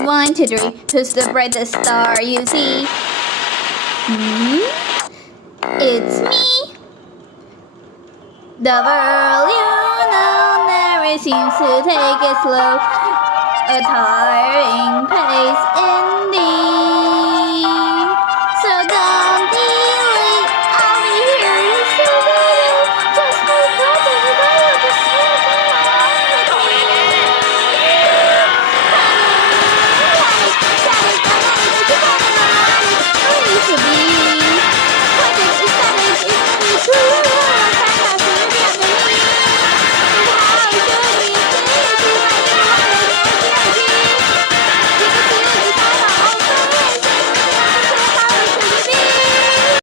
1, 2, 3. Who's the brightest star you see? It's me. The world you know never seems to take it slow. A tiring pace indeed.